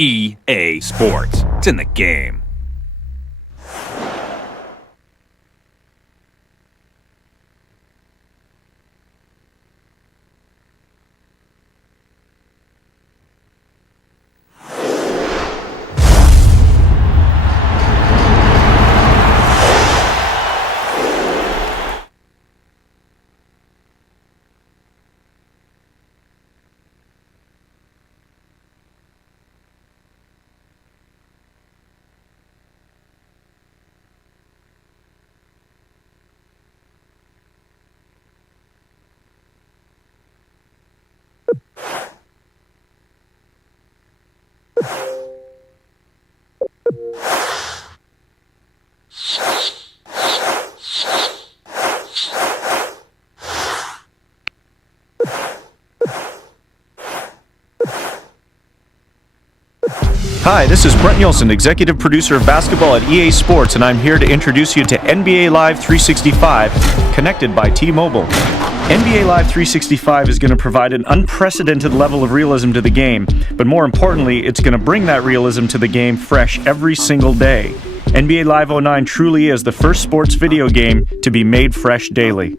EA Sports. It's in the game. Hi, this is Brent Nielsen, executive producer of basketball at EA Sports, and I'm here to introduce you to NBA Live 365, connected by T-Mobile. NBA Live 365 is going to provide an unprecedented level of realism to the game, but more importantly, it's going to bring that realism to the game fresh every single day. NBA Live 09 truly is the first sports video game to be made fresh daily.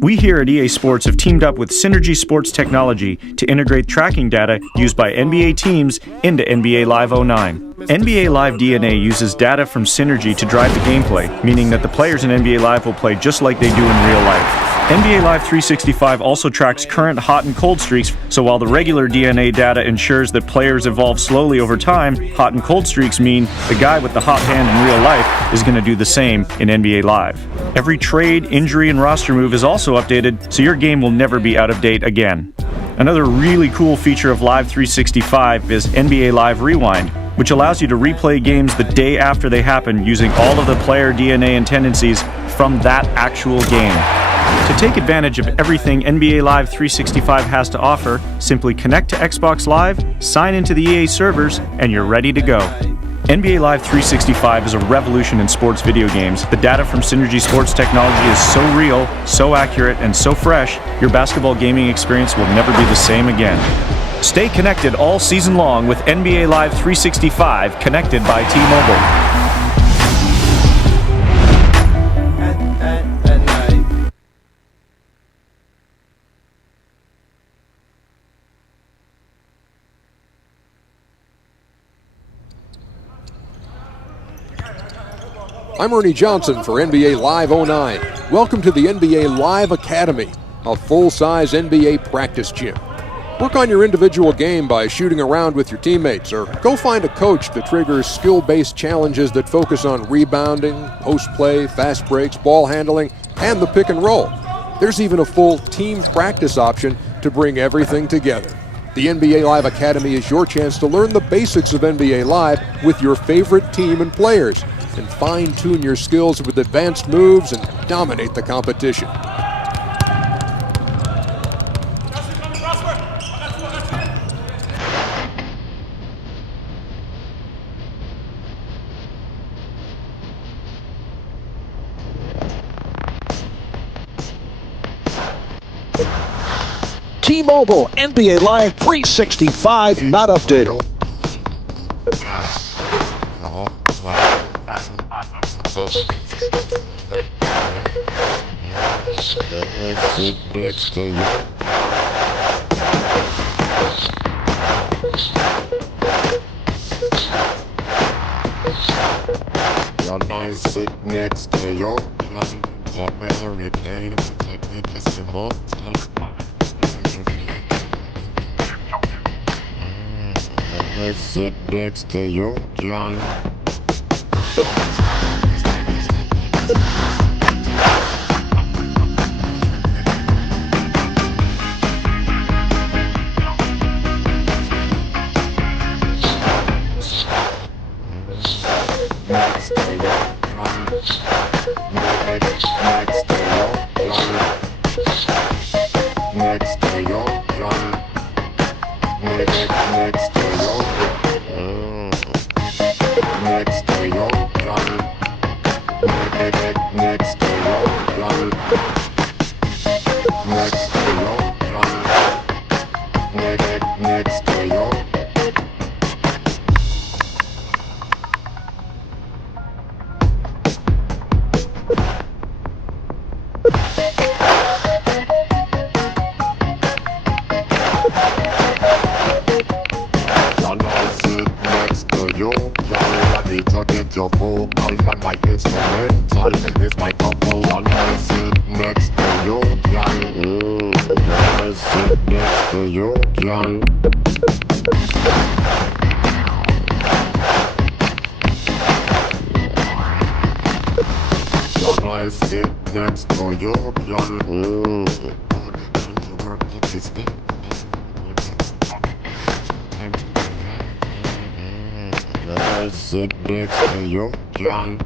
We here at EA Sports have teamed up with Synergy Sports Technology to integrate tracking data used by NBA teams into NBA Live 09. NBA Live DNA uses data from Synergy to drive the gameplay, meaning that the players in NBA Live will play just like they do in real life. NBA Live 365 also tracks current hot and cold streaks, so while the regular DNA data ensures that players evolve slowly over time, hot and cold streaks mean the guy with the hot hand in real life is going to do the same in NBA Live. Every trade, injury, and roster move is also updated, so your game will never be out of date again. Another really cool feature of Live 365 is NBA Live Rewind, which allows you to replay games the day after they happen using all of the player DNA and tendencies from that actual game. To take advantage of everything NBA Live 365 has to offer, simply connect to Xbox Live, sign into the EA servers, and you're ready to go. NBA Live 365 is a revolution in sports video games. The data from Synergy Sports Technology is so real, so accurate, and so fresh, your basketball gaming experience will never be the same again. Stay connected all season long with NBA Live 365, connected by T-Mobile. I'm Ernie Johnson for NBA Live 09. Welcome to the NBA Live Academy, a full-size NBA practice gym. Work on your individual game by shooting around with your teammates, or go find a coach that triggers skill-based challenges that focus on rebounding, post-play, fast breaks, ball handling, and the pick and roll. There's even a full team practice option to bring everything together. The NBA Live Academy is your chance to learn the basics of NBA Live with your favorite team and players, and fine-tune your skills with advanced moves and dominate the competition. T-Mobile NBA Live 365 not updated. Sit next to your sit next to you, John. I need to get your vocal. My instrumental is my couple. I sit next to you, girl. I sit next to you, girl. I sit next to you, girl. I sit next to you, girl.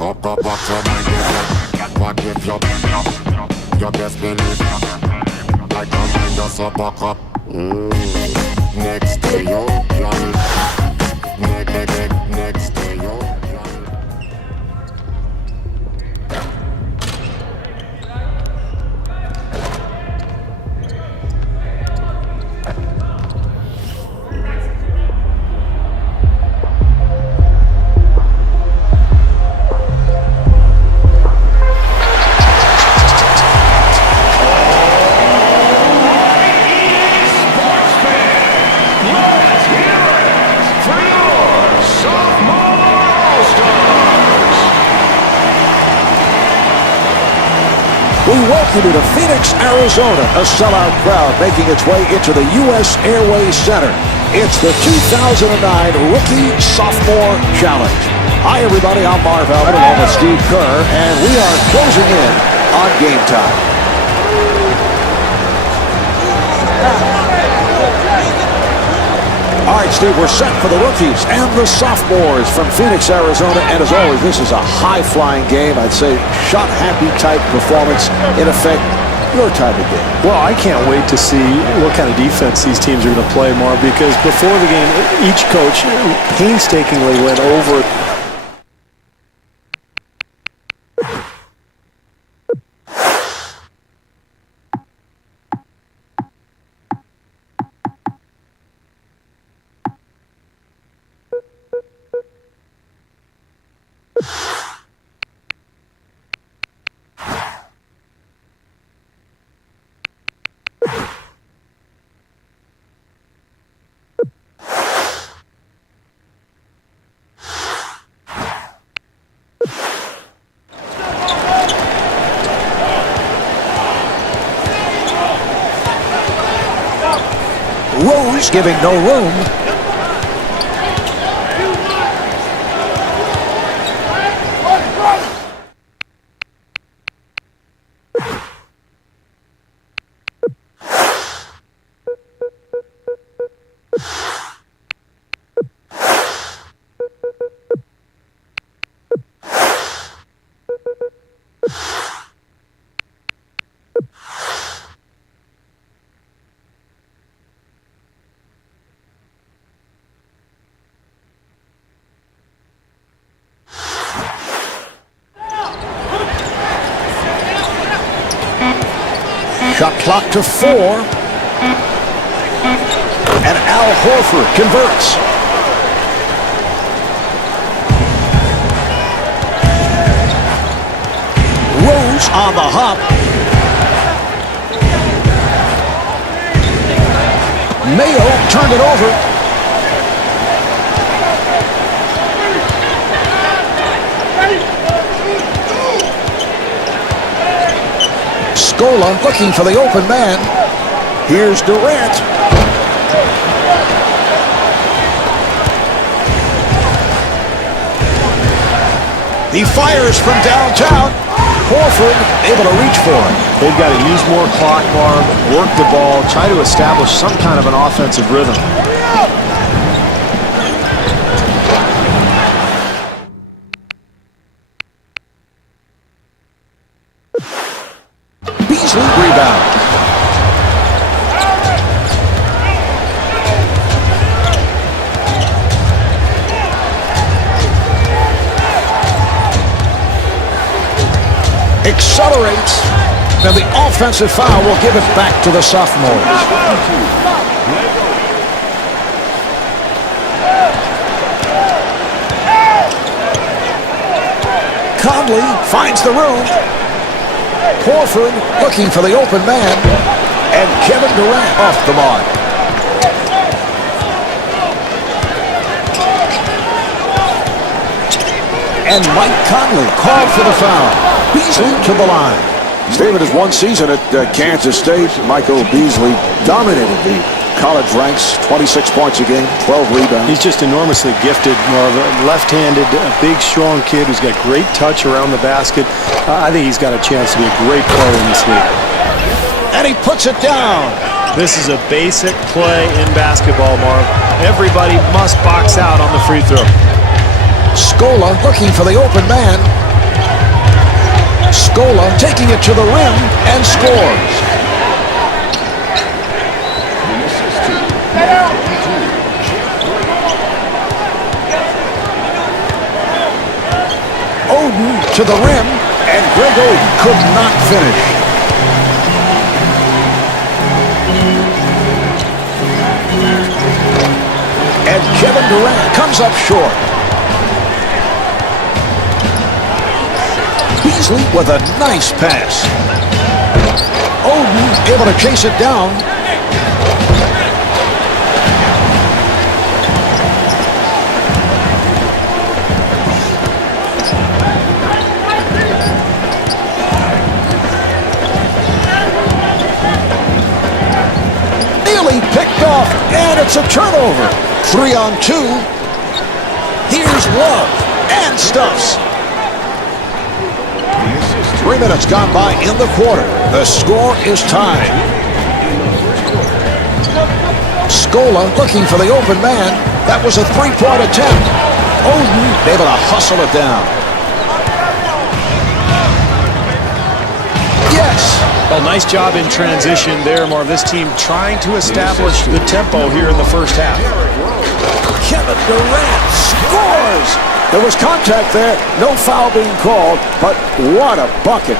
Up, what's your mind, yeah. What if your best believe I can't find just a buck up. Next to you, girl. Next to you, girl. We welcome you to Phoenix, Arizona, a sellout crowd making its way into the U.S. Airways Center. It's the 2009 Rookie Sophomore Challenge. Hi, everybody. I'm Marv Albert along with Steve Kerr, and we are closing in on game time. All right, Steve, we're set for the rookies and the sophomores from Phoenix, Arizona. And as always, this is a high-flying game. I'd say shot-happy type performance. In effect, your type of game. Well, I can't wait to see what kind of defense these teams are going to play, Marv, because before the game, each coach painstakingly went over Rose giving no room. Shot clock to 4. And Al Horford converts. Rose on the hop. Mayo turned it over. Scola looking for the open man. Here's Durant. He fires from downtown. Horford able to reach for it. They've got to use more clock, Marv, work the ball, try to establish some kind of an offensive rhythm. Beasley rebound. Accelerates, and the offensive foul will give it back to the Sophmores. Conley finds the room. Horford looking for the open man. And Kevin Durant off the mark. And Mike Conley called for the foul. Beasley to the line. Steve, in his one season at Kansas State, Michael Beasley dominated the college ranks, 26 points a game, 12 rebounds. He's just enormously gifted, more of a left-handed, a big, strong kid who's got great touch around the basket. I think he's got a chance to be a great player in this league. And he puts it down. This is a basic play in basketball, Marv. Everybody must box out on the free throw. Scola looking for the open man. Scola taking it to the rim and scores. Oden to the rim, and Greg Oden could not finish. And Kevin Durant comes up short. Beasley with a nice pass. Oden able to chase it down. Nearly picked off, and it's a turnover. 3-on-2. Here's Love, and stuffs. 3 minutes gone by in the quarter. The score is tied. Scola looking for the open man. That was a three-point attempt. Oden able to hustle it down. Yes. Well, nice job in transition there, Marv. This team trying to establish the tempo here in the first half. Kevin Durant scores. There was contact there, no foul being called, but what a bucket.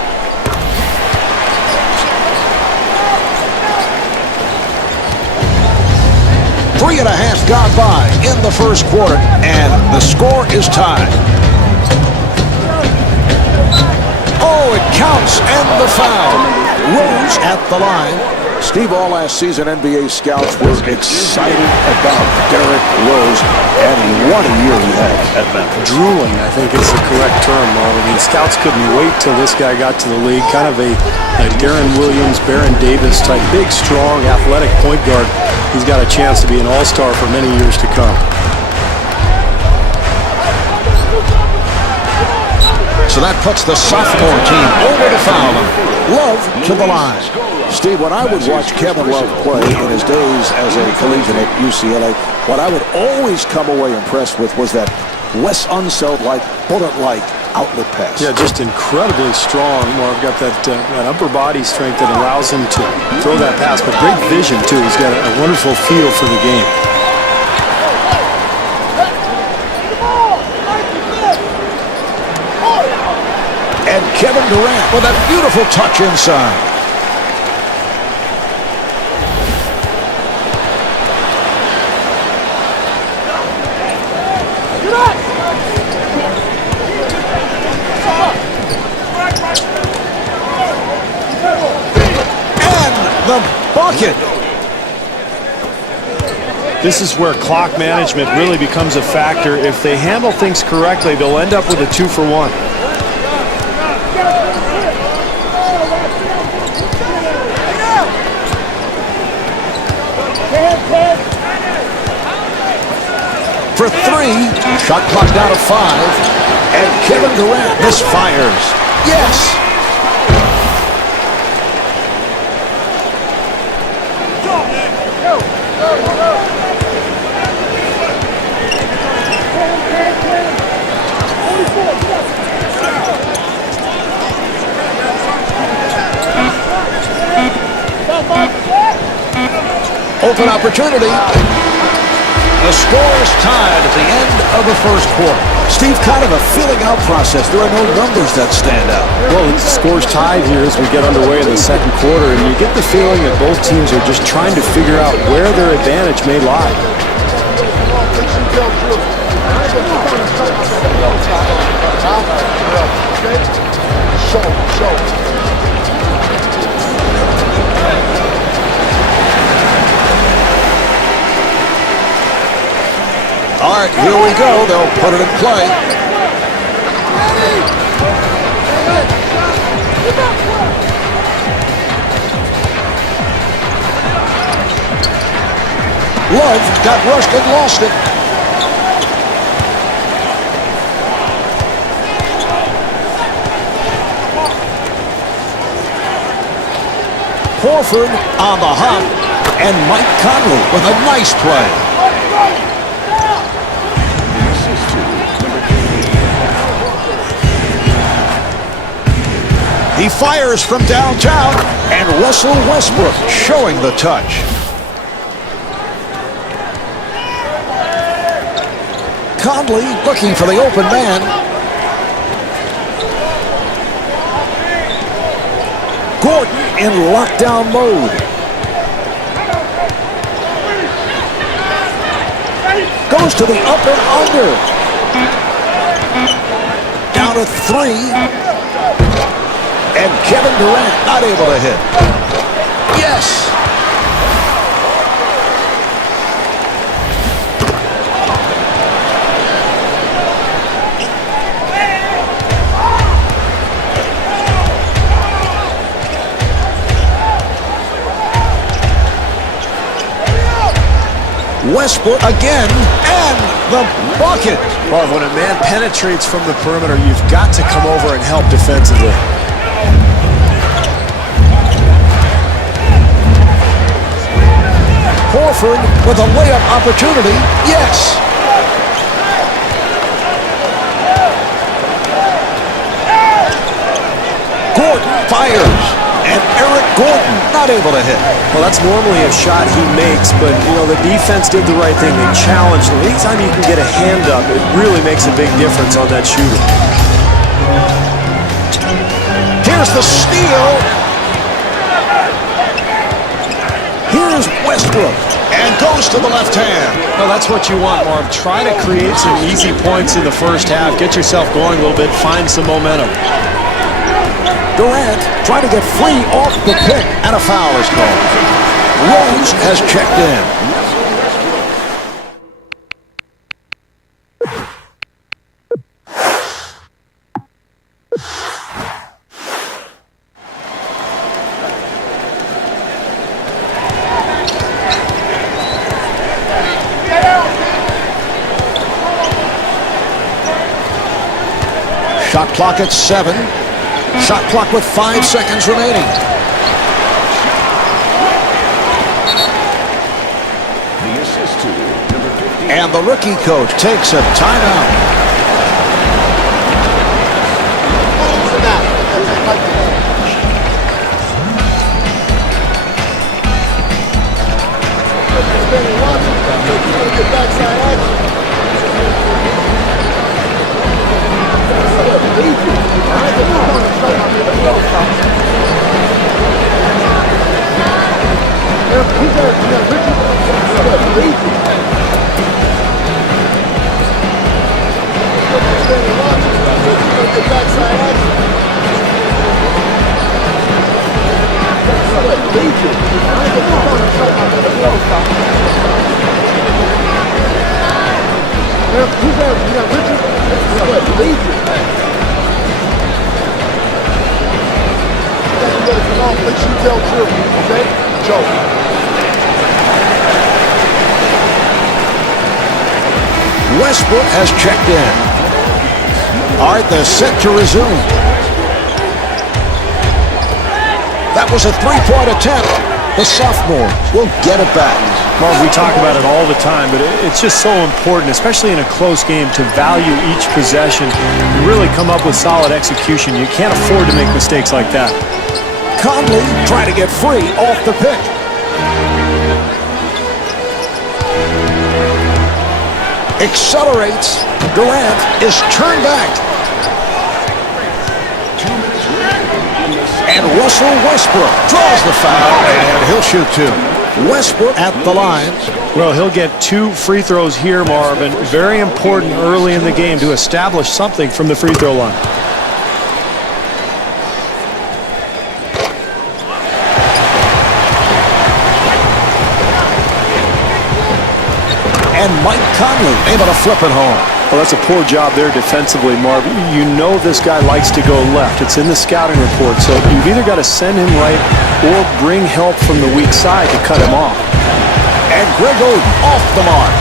Three and a half gone by in the first quarter, and the score is tied. Oh, it counts, and the foul. Rose at the line. Steve, all last season, NBA scouts were excited about Derrick Rose, and what a year he had at Memphis. Drooling, I think, is the correct term, Marv. I mean, scouts couldn't wait till this guy got to the league. Kind of a Darren Williams, Baron Davis type, big, strong, athletic point guard. He's got a chance to be an all-star for many years to come. So that puts the sophomore team over the foul line. Love to the line. Steve, when I would watch Kevin Love play in his days as a collegiate at UCLA, what I would always come away impressed with was that Wes Unseld-like, bullet-like outlet pass. Yeah, just incredibly strong. Marv got that upper body strength that allows him to throw that pass, but great vision, too. He's got a wonderful feel for the game. And Kevin Durant with a beautiful touch inside. The bucket. This is where clock management really becomes a factor. If they handle things correctly, they'll end up with a 2-for-1. For 3, shot clock down to 5, and Kevin Durant misfires. Yes. Open opportunity. The score is tied at the end of the first quarter. Steve, kind of a filling out process. There are no numbers that stand out. Well, the score's tied here as we get underway in the second quarter, and you get the feeling that both teams are just trying to figure out where their advantage may lie. Here we go. They'll put it in play. Love got rushed and lost it. Horford on the hop, and Mike Conley with a nice play. He fires from downtown, and Russell Westbrook showing the touch. Conley looking for the open man. Gordon in lockdown mode. Goes to the up and under. Down to 3. And Kevin Durant not able to hit. Yes! Westbrook again, and the bucket. Well, when a man penetrates from the perimeter, you've got to come over and help defensively. Horford with a layup opportunity. Yes. Gordon fires. And Eric Gordon not able to hit. Well, that's normally a shot he makes, but, you know, the defense did the right thing. They challenged him. Anytime you can get a hand up, it really makes a big difference on that shooter. Here's the steal. Here's Westbrook, and goes to the left hand. Well, that's what you want, Marv. Try to create some easy points in the first half. Get yourself going a little bit. Find some momentum. Durant trying to get free off the pick, and a foul is called. Rose has checked in. Shot clock at 7. Shot clock with 5 seconds remaining. The assist to number 50. And the rookie coach takes a timeout. Westbrook has checked in. All right, they're set to resume. That was a three-point attempt. The sophomore will get it back. Well, we talk about it all the time, but it's just so important, especially in a close game, to value each possession and really come up with solid execution. You can't afford to make mistakes like that. Conley trying to get free off the pick. Accelerates. Durant is turned back. And Russell Westbrook draws the foul, and he'll shoot 2. Westbrook at the line. Well, he'll get 2 free throws here, Marvin. Very important early in the game to establish something from the free throw line. And Mike Conley able to flip it home. Well, that's a poor job there defensively, Marv. You know this guy likes to go left. It's in the scouting report, so you've either got to send him right or bring help from the weak side to cut him off. And Greg Oden off the mark.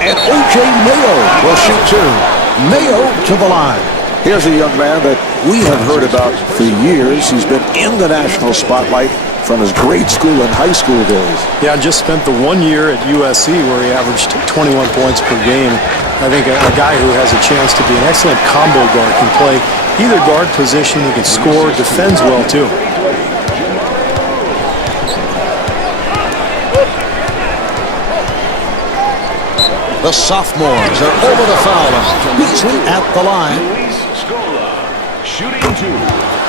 And O.J. Mayo will shoot two. Mayo to the line. Here's a young man that we have heard about for years. He's been in the national spotlight from his grade school and high school days. Yeah, just spent the 1 year at USC where he averaged 21 points per game. I think a guy who has a chance to be an excellent combo guard, can play either guard position, he can score, defends well too. The sophomores are over the foul line. Beasley at the line. Shooting two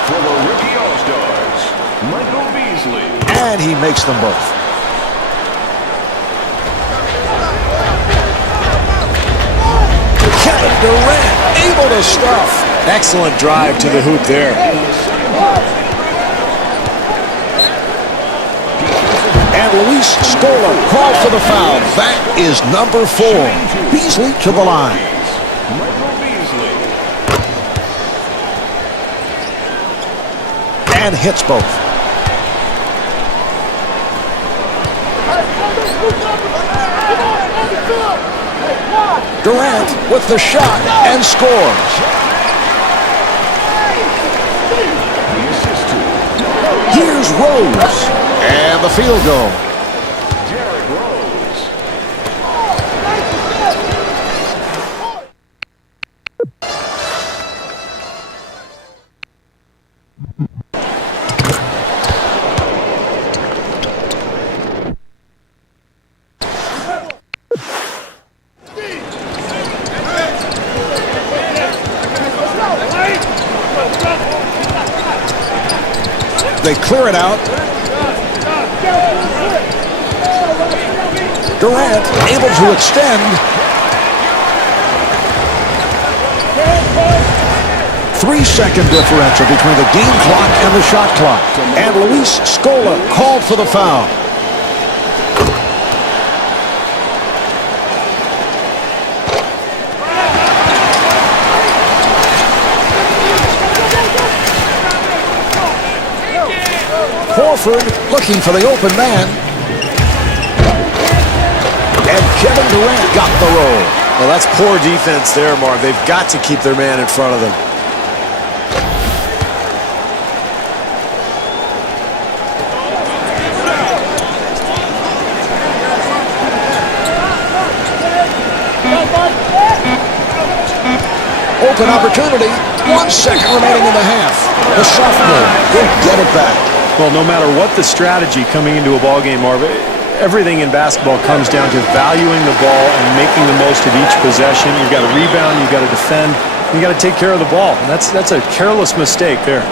for the rookie All-Stars, Michael Beasley. And he makes them both. Kevin Durant able to stuff. Excellent drive to the hoop there. And Luis Scola called for the foul. That is number 4. Beasley to the line. Michael Beasley. And hits both. Durant with the shot and scores. Here's Rose. And the field goal. Derrick Rose. They clear it out. Durant able to extend. 3-second differential between the game clock and the shot clock. And Luis Scola called for the foul. Horford looking for the open man. And Kevin Durant got the roll. Well, that's poor defense there, Marv. They've got to keep their man in front of them. Open opportunity. 1 second remaining in the half. The sophomore will get it back. Well, no matter what the strategy coming into a ball game, Marv, everything in basketball comes down to valuing the ball and making the most of each possession. You've got to rebound, you've got to defend, you've got to take care of the ball. And that's a careless mistake there.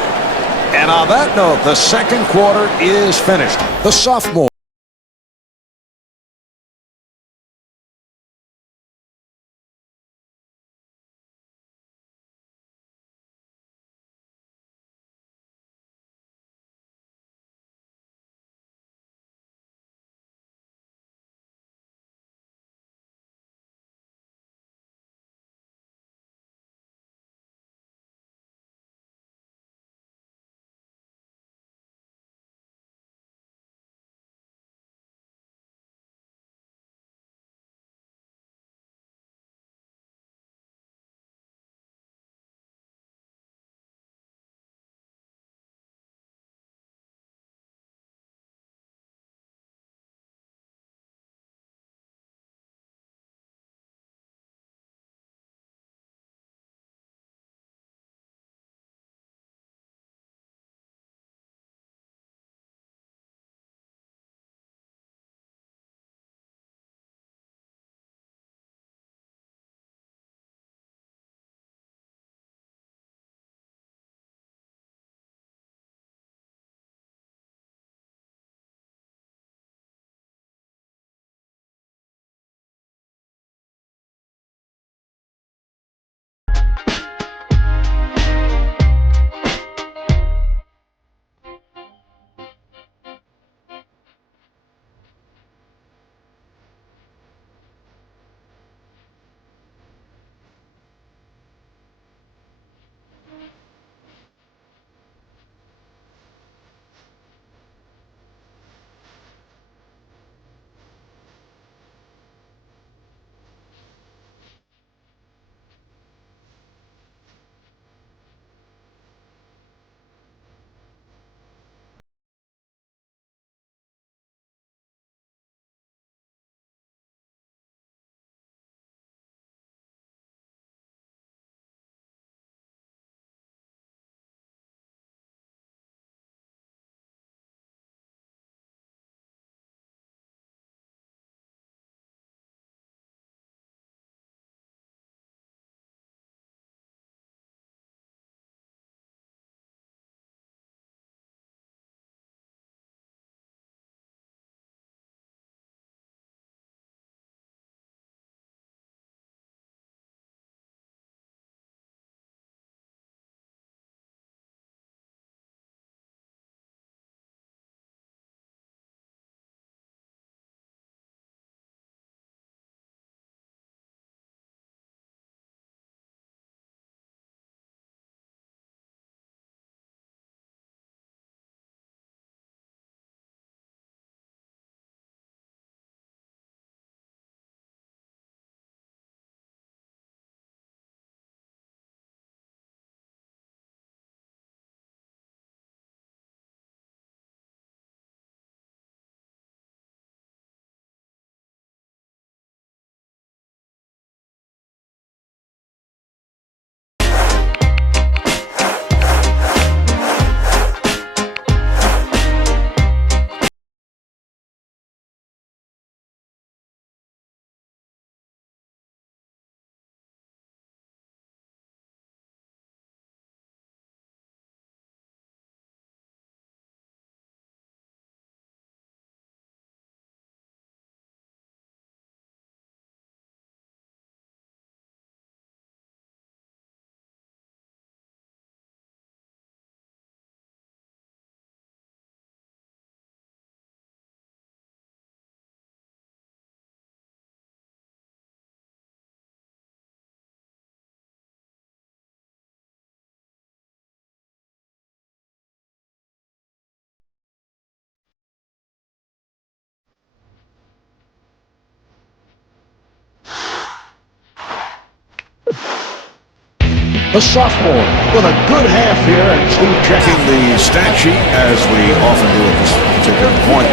And on that note, the second quarter is finished. The sophomore the sophomore, with a good half here. And checking the stat sheet, as we often do at this particular point.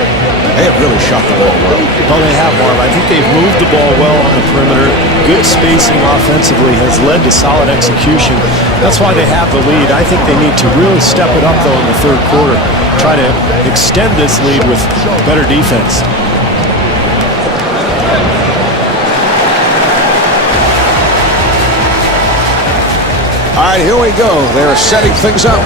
They have really shot the ball well. Well, they have, Marv. I think they've moved the ball well on the perimeter. Good spacing offensively has led to solid execution. That's why they have the lead. I think they need to really step it up, though, in the third quarter. Try to extend this lead with better defense. All right, here we go. They're setting things up.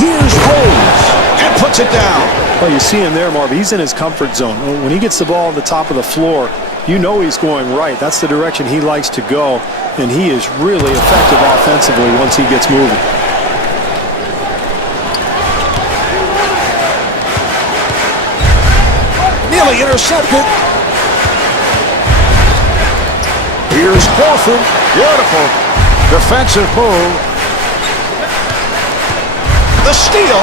Here's Rose, and puts it down. Well, you see him there, Marv. He's in his comfort zone. When he gets the ball at the top of the floor, you know he's going right. That's the direction he likes to go, and he is really effective offensively once he gets moving. Nearly intercepted. Here's Horford. Beautiful defensive move. The steal.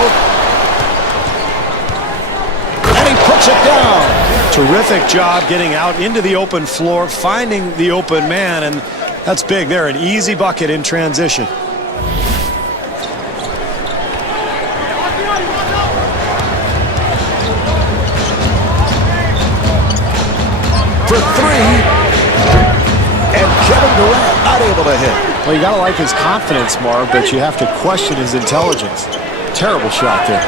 And he puts it down. Terrific job getting out into the open floor, finding the open man, and that's big there. An easy bucket in transition. For three, and Kevin Durant not able to hit. Well, you got to like his confidence, Marv, but you have to question his intelligence. Terrible shot there.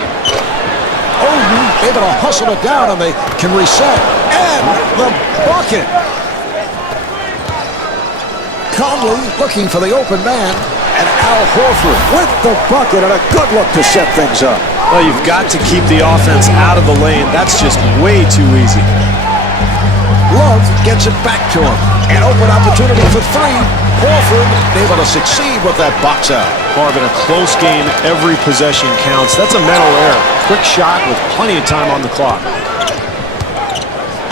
Oden able to hustle it down, and they can reset. And the bucket. Conley looking for the open man, and Al Horford with the bucket, and a good look to set things up. Well, you've got to keep the offense out of the lane. That's just way too easy. Love gets it back to him. An open opportunity for three. Horford able to succeed with that box out. Marv, in a close game, every possession counts. That's a mental error. Quick shot with plenty of time on the clock.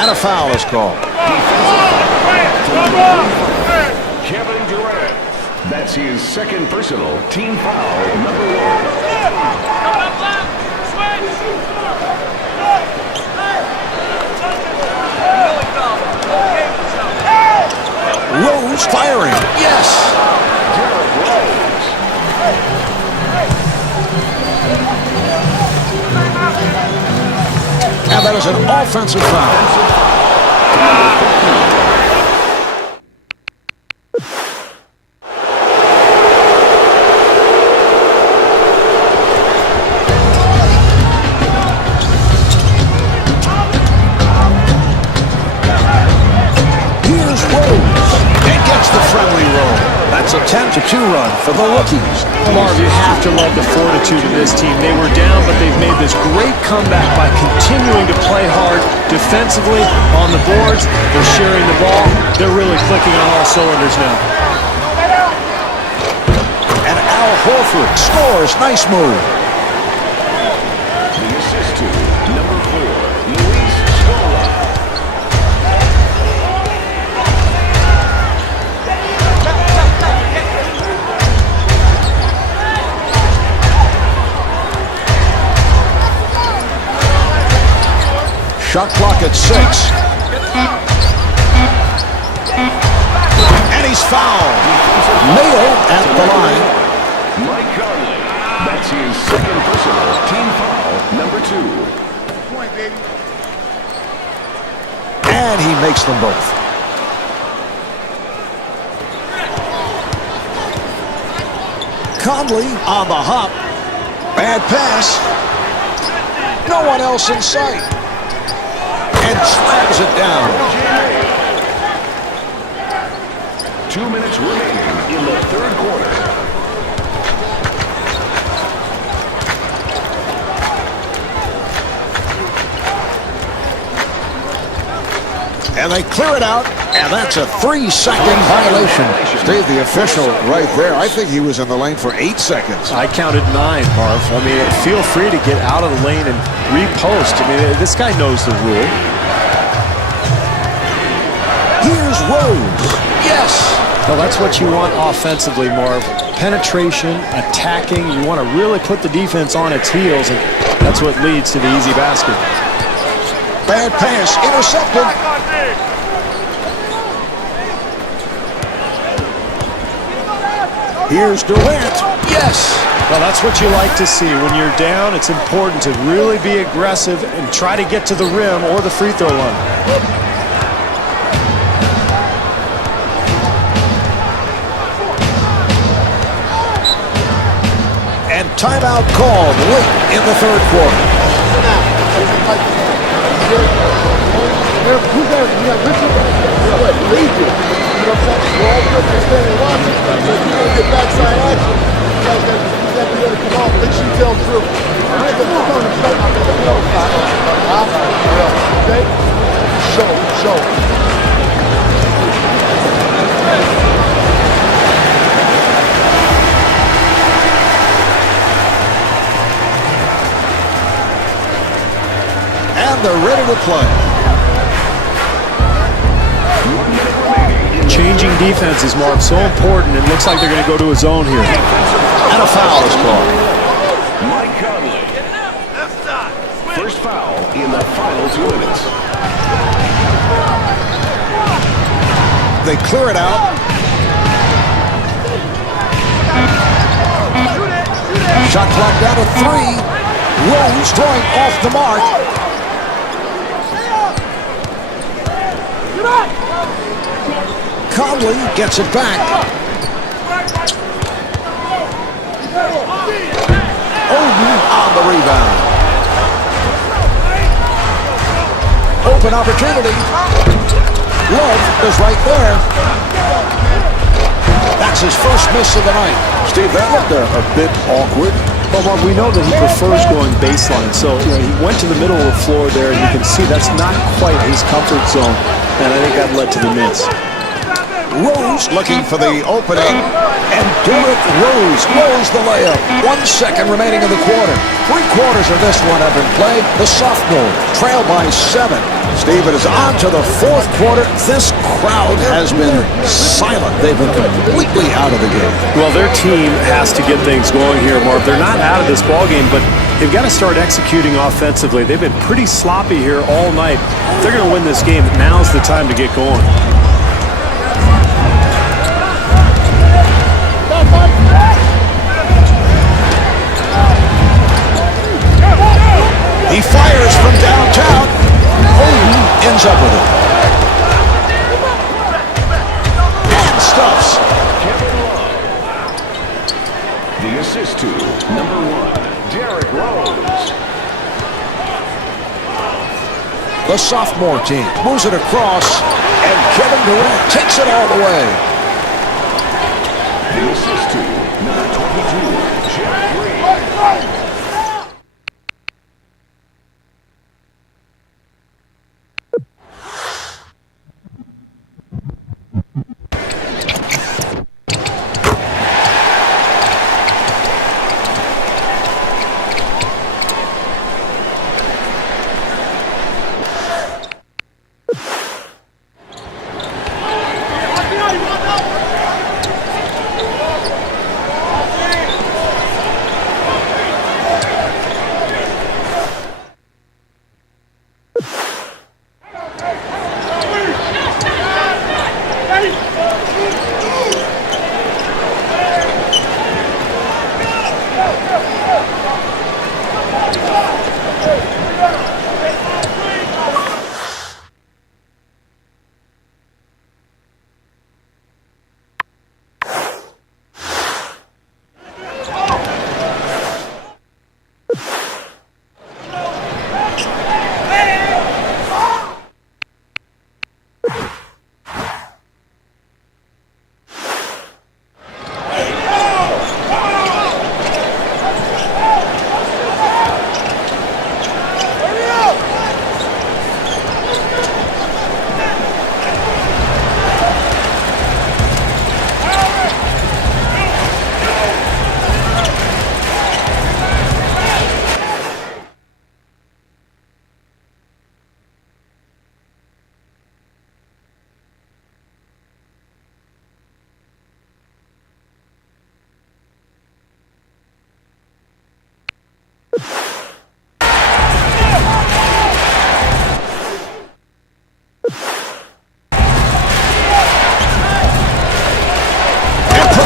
And a foul is called. Kevin Durant. That's his second personal team foul, number 1. Rose firing. Yes. And that is an offensive foul. Here's Rose. And gets the friendly roll. That's a 10-2 run for the rookies. Marv, you have to love the fortitude of this team. They were down, but they've made this great comeback by continuing to play hard defensively on the boards. They're sharing the ball. They're really clicking on all cylinders now. And Al Horford scores. Nice move. The assist to number 4, Luis Scola. Shot clock at 6. And he's fouled. Nail at the line. Mike Conley. That's his second personal team foul, number 2. And he makes them both. Conley on the hop. Bad pass. No one else in sight. And slams it down. 2 minutes remaining in the third quarter. And they clear it out, and that's a 3-second violation. Steve, the official right there, I think he was in the lane for 8 seconds. I counted 9, Marv. I mean, feel free to get out of the lane and repost. I mean, this guy knows the rule. Here's Rose. Yes. Well, that's what you want offensively, Marv. Penetration, attacking. You want to really put the defense on its heels, and that's what leads to the easy basket. Bad pass, intercepted. Here's Durant. Yes. Well, that's what you like to see. When you're down, it's important to really be aggressive and try to get to the rim or the free throw line. And timeout called late in the third quarter. And they're ready to play. Changing defenses, Mark, so important. It looks like they're going to go to a zone here. And a foul is called. Mike Conley. First foul in the final 2 minutes. They clear it out. Shot clock down to 3. Rose throwing off the mark. Conley gets it back. Oden on the rebound. Open opportunity. Love is right there. That's his first miss of the night. Steve, that looked a bit awkward. Well, Mark, we know that he prefers going baseline, so he went to the middle of the floor there, and you can see that's not quite his comfort zone, and I think that led to the miss. Rose looking for the opening, and Derrick Rose blows the layup. 1 second remaining in the quarter. 3/4 of this one have been played. The sophomore trail by 7. Steve, it is on to the fourth quarter. This crowd has been silent. They've been completely out of the game. Well, their team has to get things going here, Mark. They're not out of this ballgame, but they've got to start executing offensively. They've been pretty sloppy here all night. If they're going to win this game, now's the time to get going. He fires from downtown. Oden ends up with it. And stuffs. The assist to number 1, Derrick Rose. The sophomore team moves it across, and Kevin Durant takes it all the way. The assist to number 22, Jeff Green.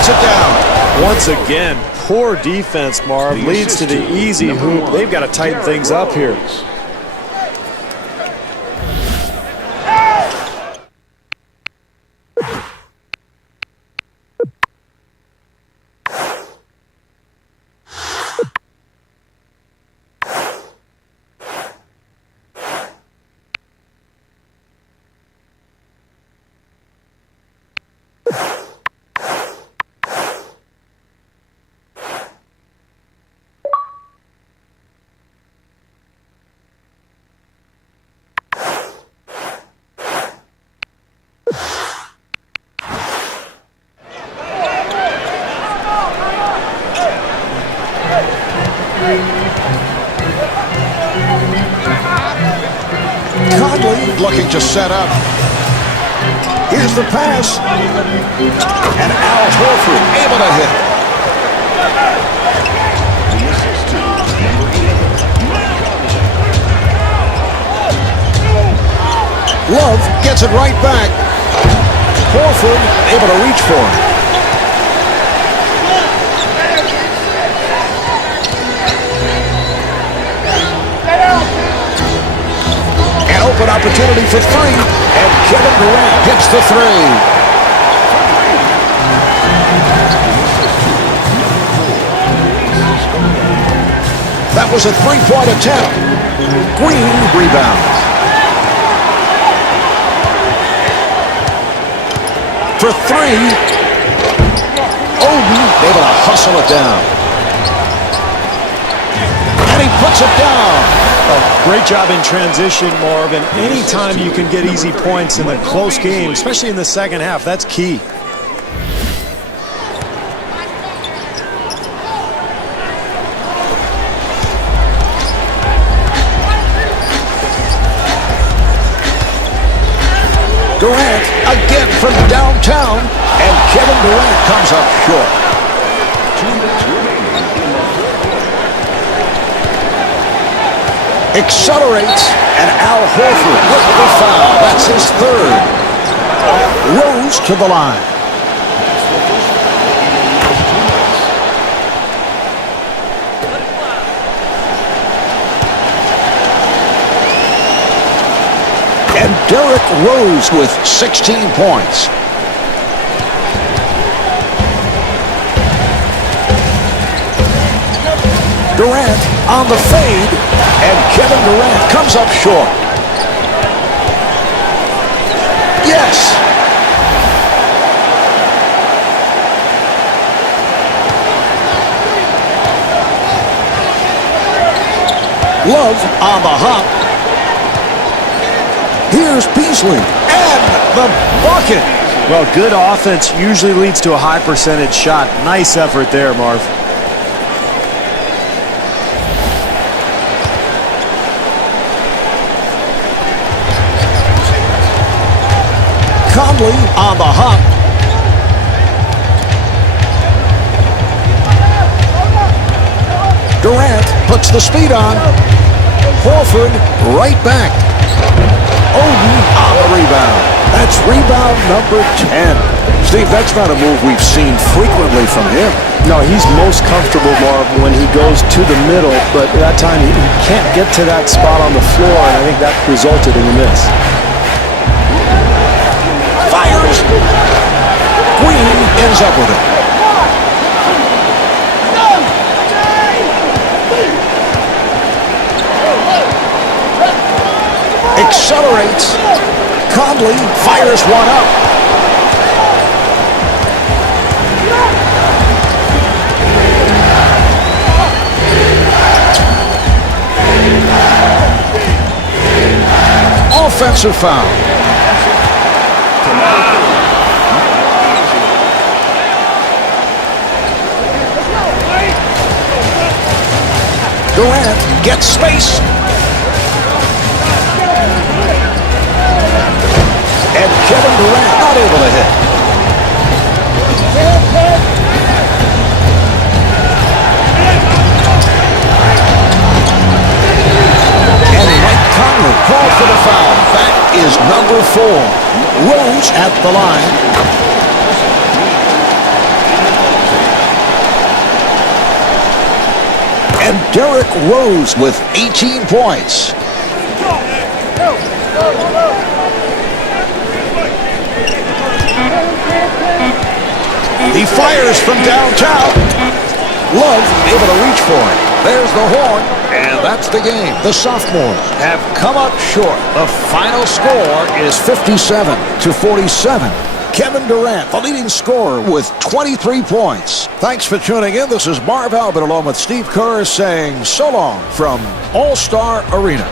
puts it down. Once again, poor defense, Marv, leads to the easy hoop. They've got to tighten things up here. Looking to set up. Here's the pass. And Al Horford able to hit. Love gets it right back. Horford able to reach for it. Open opportunity for three, and Kevin Durant hits the three. That was a three-point attempt. Green rebounds. For three, Oden able to hustle it down. And he puts it down. Oh, great job in transition, Marvin. Anytime you can get easy points in a close game, especially in the second half, that's key. Durant again from downtown, and Kevin Durant comes up short. 2 minutes remaining in the fourth. Accelerates, and Al Horford with the foul. That's his third. Rose to the line. And Derrick Rose with 16 points. Durant on the fade, and Kevin Durant comes up short. Yes! Love on the hop. Here's Beasley, and the bucket. Well, good offense usually leads to a high percentage shot. Nice effort there, Marv. Conley on the hop. Durant puts the speed on. Horford right back. Oden on the rebound. That's rebound number 10. Steve, that's not a move we've seen frequently from him. No, he's most comfortable, Marv, when he goes to the middle, but that time he can't get to that spot on the floor, and I think that resulted in the miss. Fires. Green ends up with it. Accelerates. Conley fires one up. Offensive foul. Durant gets space. And Kevin Durant not able to hit. And Mike Conley called for the foul. That is number 4. Rose at the line. And Derrick Rose with 18 points. He fires from downtown. Love able to reach for it. There's the horn, and that's the game. The Sophmores have come up short. The final score is 57-47. Kevin Durant, the leading scorer, with 23 points. Thanks for tuning in. This is Marv Albert along with Steve Kerr saying so long from All-Star Arena.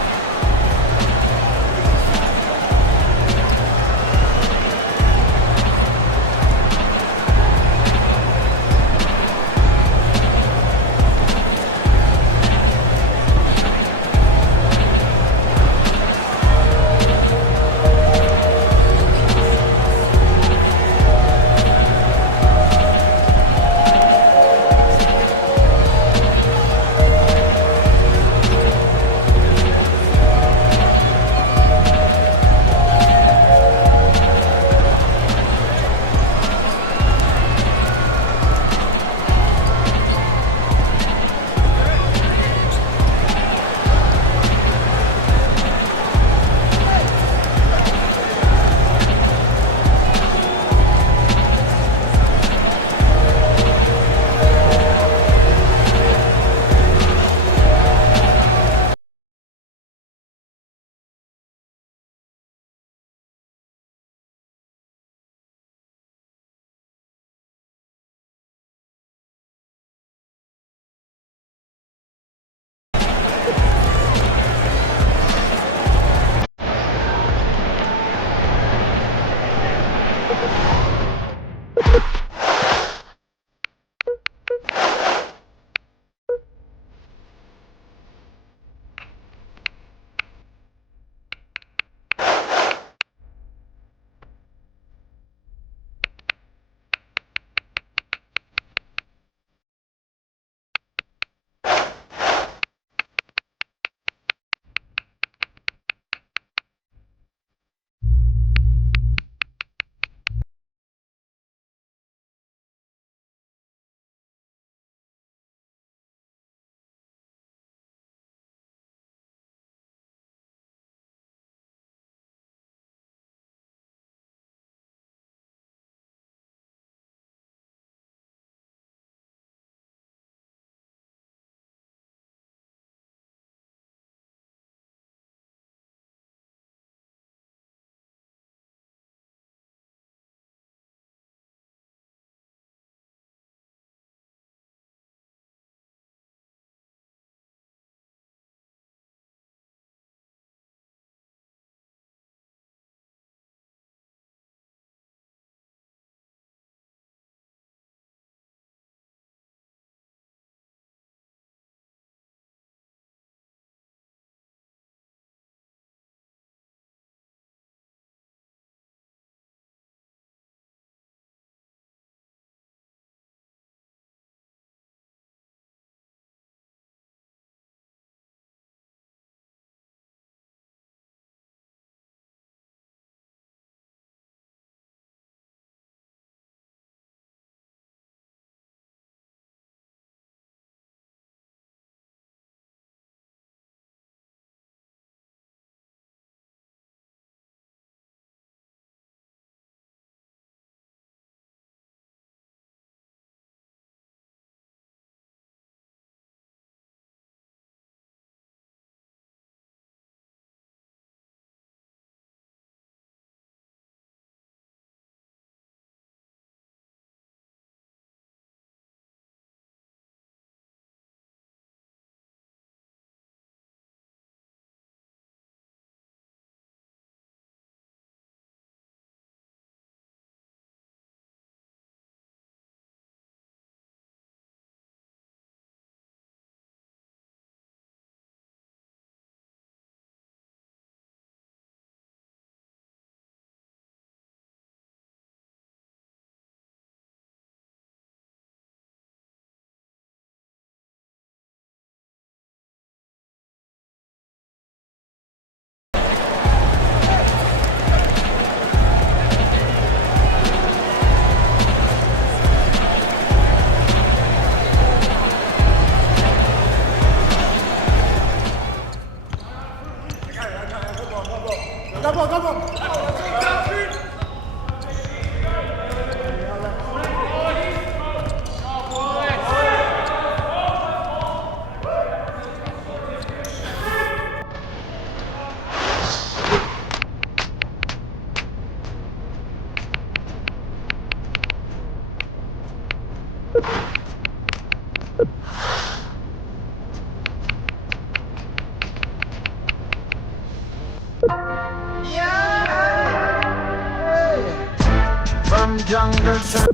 From jungle to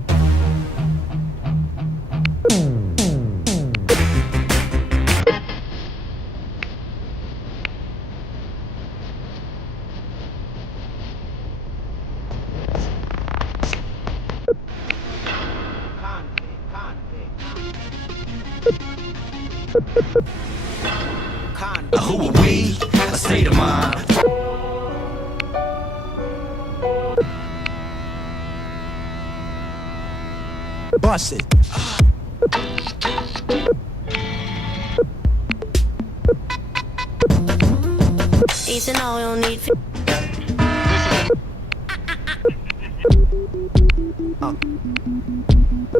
Who are we? A state of mind. bust it. Easy now, we don't need.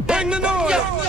Bring the noise.